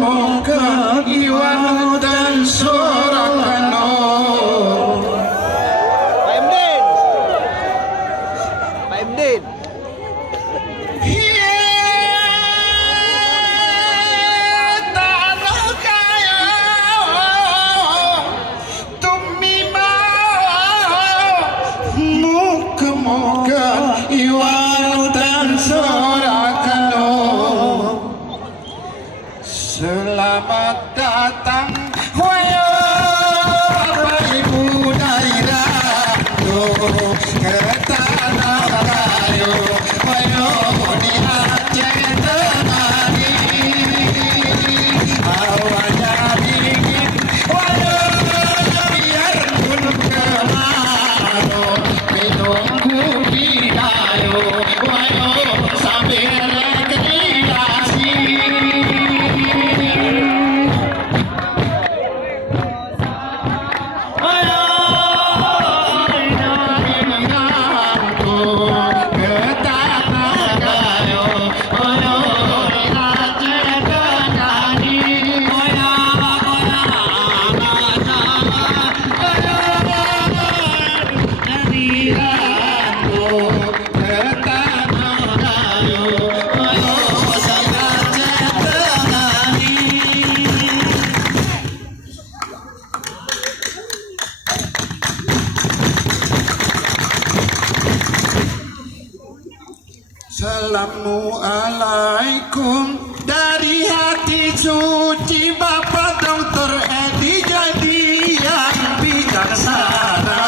Moga Iwan dan Sorakano. Pak Emdin. Moga Iwan dan Sorakano. Selamat datang Bapak Ibu daerah ke tanah Rayo di Aceh Tengah ini awalnya dingin biarpun kemarau minum kopi ayo sambil rekreasi. Assalamualaikum dari hati suci Bapak Dr. Edi jadi yang bijaksana.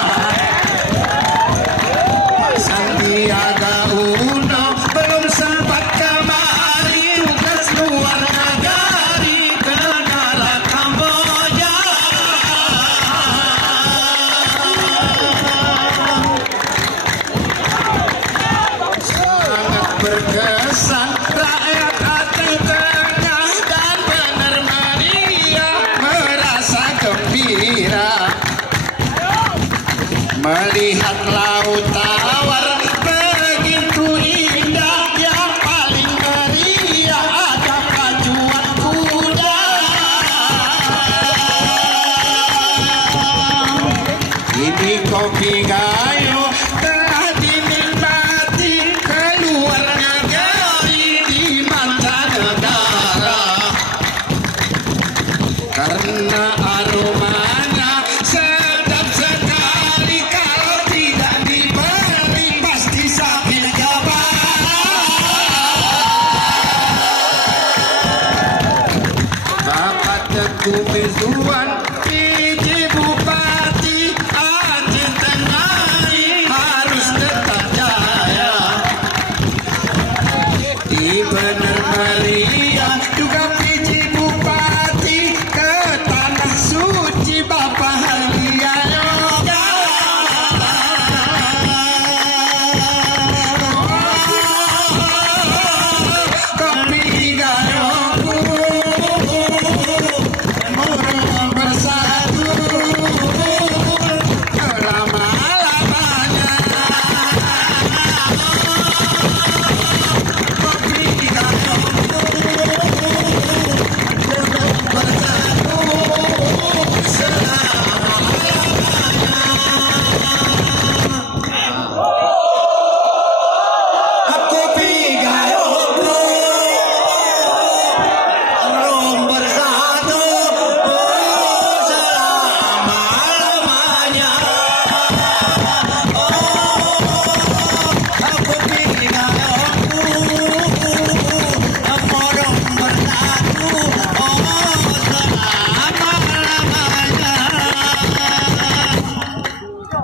Pak Sandiaga Uno belum sempat kemari tugas luar negeri ke negara Kamboja. Sangat berkesan rakyat Aceh Tengah dan benar meriah merasa gembira melihat laut tawar begitu indah. Yang paling meriah ada pacuan kuda. Ini kopi gayo telah dinikmati keluar negeri di mancanegara karena aromanya sedap sekali. Kalau tidak dibeli pasti sakit jabang. Bapak Teguh Mizuan PJ Bupati Aceh Tengah harus tetap jaya. Di benar meriah juga PJ Bupati ke tanah suci Bapak Halia Yoga. Kopi gayoku murung bersatu selama-lamanya. Kopi gayoku murung bersatu kopi gayoku murung bersatu selama-lamanya. Kopi gayoku murung bersatu selama-lamanya.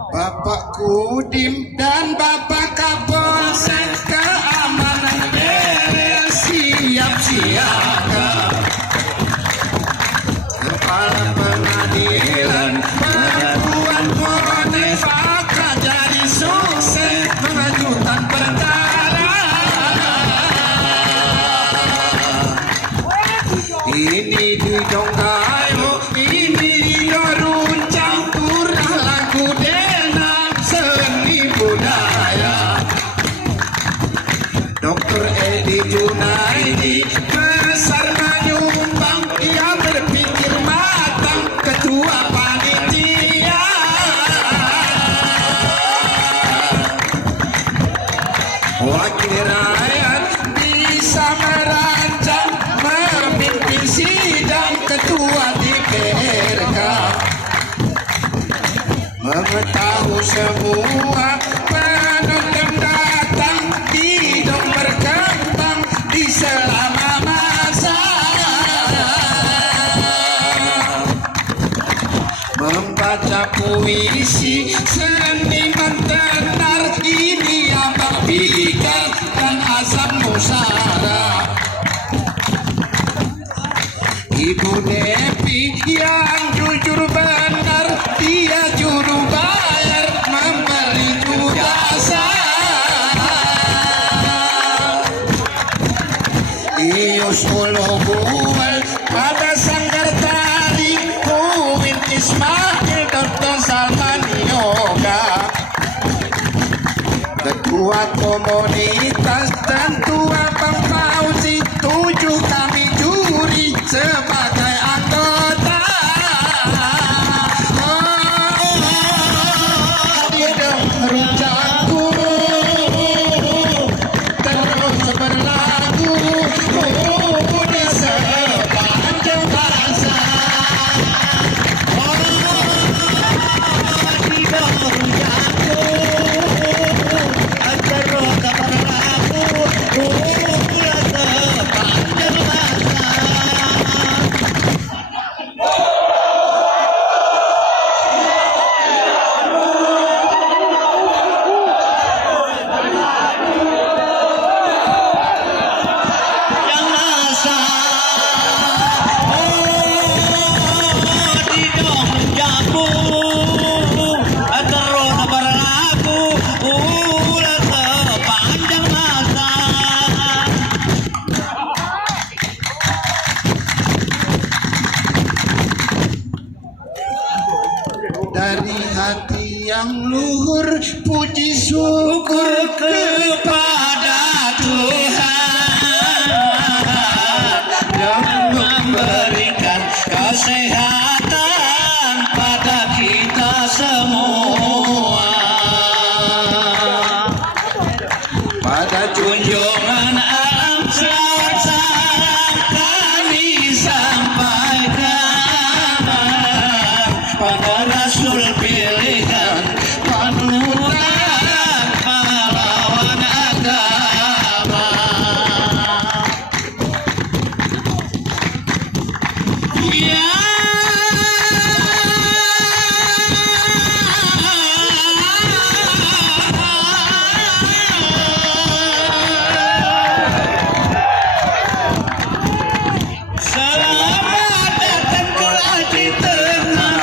Bapak Kudim dan Bapak Kapolsek keamanan beres siap siaga. Kepala pengadilan perempuan Bonifaka jadi sukses pengajutan perkara. Ini dong ayo ini runcang turah lagu denang seni budaya. Dr. Edi Junaidi besar menyumbang, ia berpikir matang, ketua panitia. Wakil rakyat bisa merancang, memimpin sidang, ketua DPRK. Mengetahui semua penonton datang, Didong berkembang di selama masa. Membaca puisi seniman tenar, ini abang Bika dan Azam Musara. Ibu Devi yang jujur benar, dia juru bayar memberi jasa. Ius Ulubual pada sanggar tari, Uwin Ismail Dr. Salman Yoga. Ketua komunitas tentu Abang Fauzi, 7 kami juri sebagai anggota. Didong runcangku terus berlagu di sepanjang masa. Didong runcangku terus berlagu di sepanjang masa. Dari hati yang luhur, puji syukur kepada Tuhan yang memberikan kesehatan pada kita semua. Pada junjungan alam salam kami sampaikan, pada Rasul pilihan panutan pahlawan agama. Ya selamat datang ke Aji Tengah,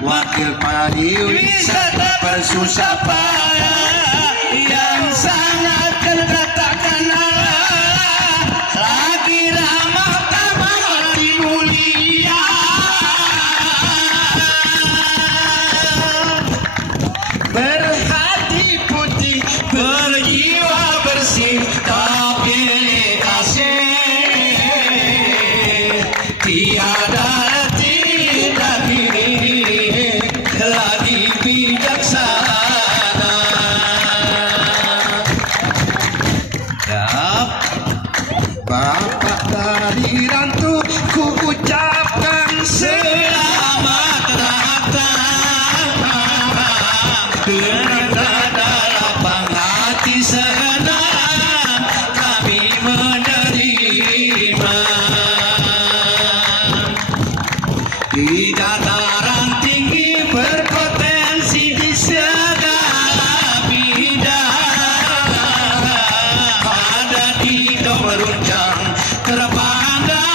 wakil pariwisata bersusah payah yang sangat katakan Allah, lagi ramah tamah hati mulia. Berhati putih, berjiwa bersih, tapi kasih tiada tidak diri lagi bijaksana. Ya, Bapak dari Rantu ku ucapkan selamat datang dengan dada lapang hati segenap kami menerima. Di dataran tinggi berpotensi di segala bidang, ada Didong runcang terpandang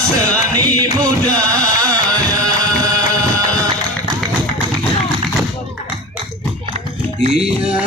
seni budaya. Iya.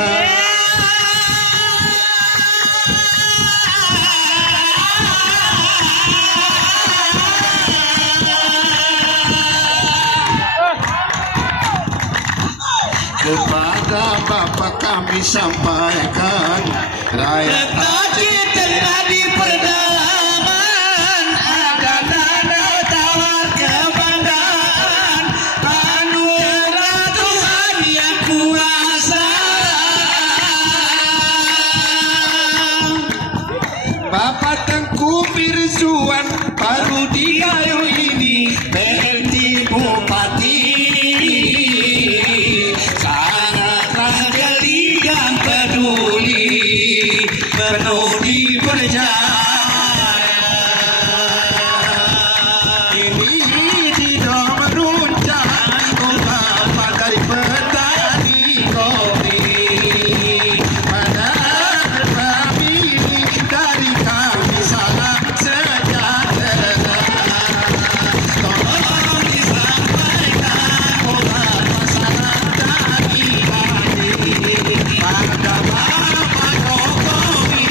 kepada Bapak kami sampaikan rakyat Cita-cita di pedalaman ada danau tawar kebanggaan anugerah Tuhan yang kuasa. Bapak Tengku Birzuan baru digayo ini PLT Bupati sangatlah jeli dan peduli penuh dipercaya ini tidak meruncang Bapak dari petani kopi padahal kami dari kami salam sejahtera tolong disampaikan obat masalah dari kami pada Bapak Jokowi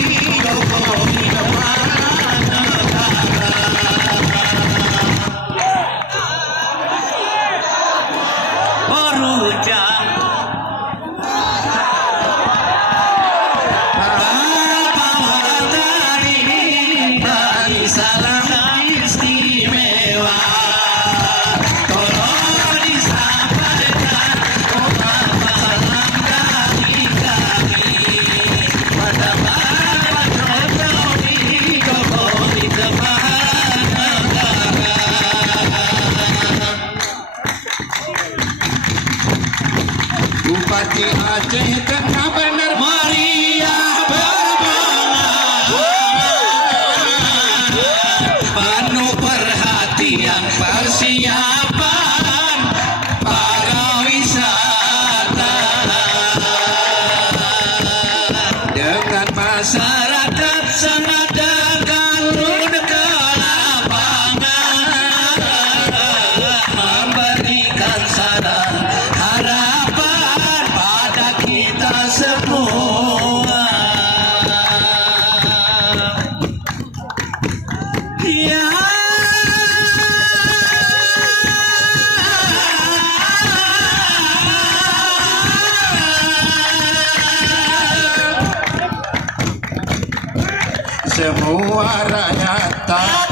kepala negara Merujang dari salam istimewa tolong disampaikan obat salam dari kami pada Bapak Jokowi kepala negara Bupati Aceh Tengah benar meriah penuh perhatian persiapan para wisata dengan masyarakat sangat tergalun ke lapangan memberikan saran harapan pada kita semua. Ya. Semua rakyat